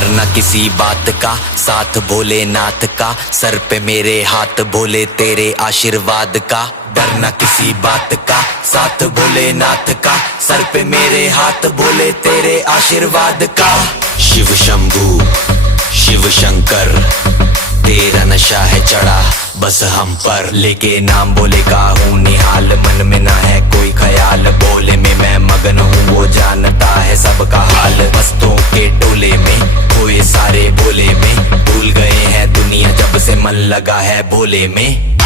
डरना किसी बात का, साथ भोलेनाथ का, सर पे मेरे हाथ भोले तेरे आशीर्वाद का। डरना किसी बात का, साथ भोलेनाथ का, सर पे मेरे हाथ भोले तेरे आशीर्वाद का। शिव शंभू शिव शंकर तेरा नशा है चढ़ा बस हम पर, लेके नाम बोले का हूँ निहाल, मन में ना है कोई ख्याल, बोले में मैं मगन हूँ वो जानता है सबका हाल। मस्तों के टोले में खोए सारे भोले में, भूल गए हैं दुनिया जब से मन लगा है भोले में।